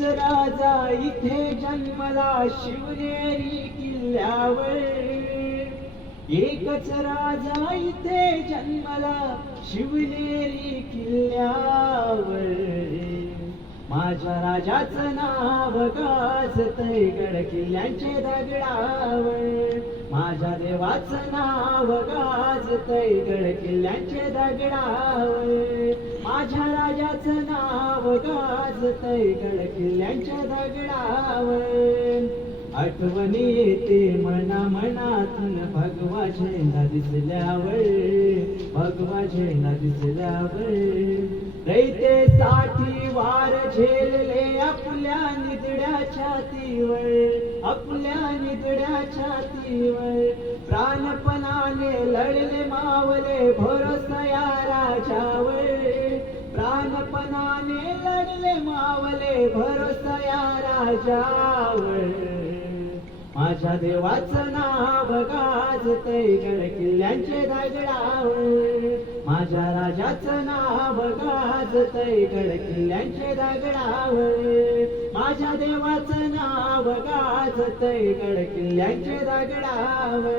एकच राजा इथे जन्मला शिवनेरी किल्ल्यावर, एकच राजा इथे जन्मला शिवनेरी किल्ल्यावर. माझ्या राजाचं नाव गाजतंय गड किल्ल्यांचे दगडावर, माझ्या देवाचं नाव गाजतंय गड किल्ल्यांचे दगडावर, माझ्या राजाचं नाव गाजतंय गड किल्ल्यांच्या दगडावर. आठवणी येते मनातून भगवा झेंडा दिसल्यावर, भगवा झेंडा दिसल्यावर. दैतेसाठी वार झेलले आपल्या निधड्या छातीवर, आपल्या निधड्या छातीवर. प्राणपणाने लढले मावले भरोसा या राजावर, प्राणपणाने लढले मावले भरोसा या राजावर. माझ्या देवाचं नाव गाजतंय गड किल्ल्यांचे दगडावर, माझ्या राजाचं नाव गाजतंय गड किल्ल्यांचे दगडावर, माझ्या देवाचं नाव गाजतंय गड किल्ल्यांचे दगडावर.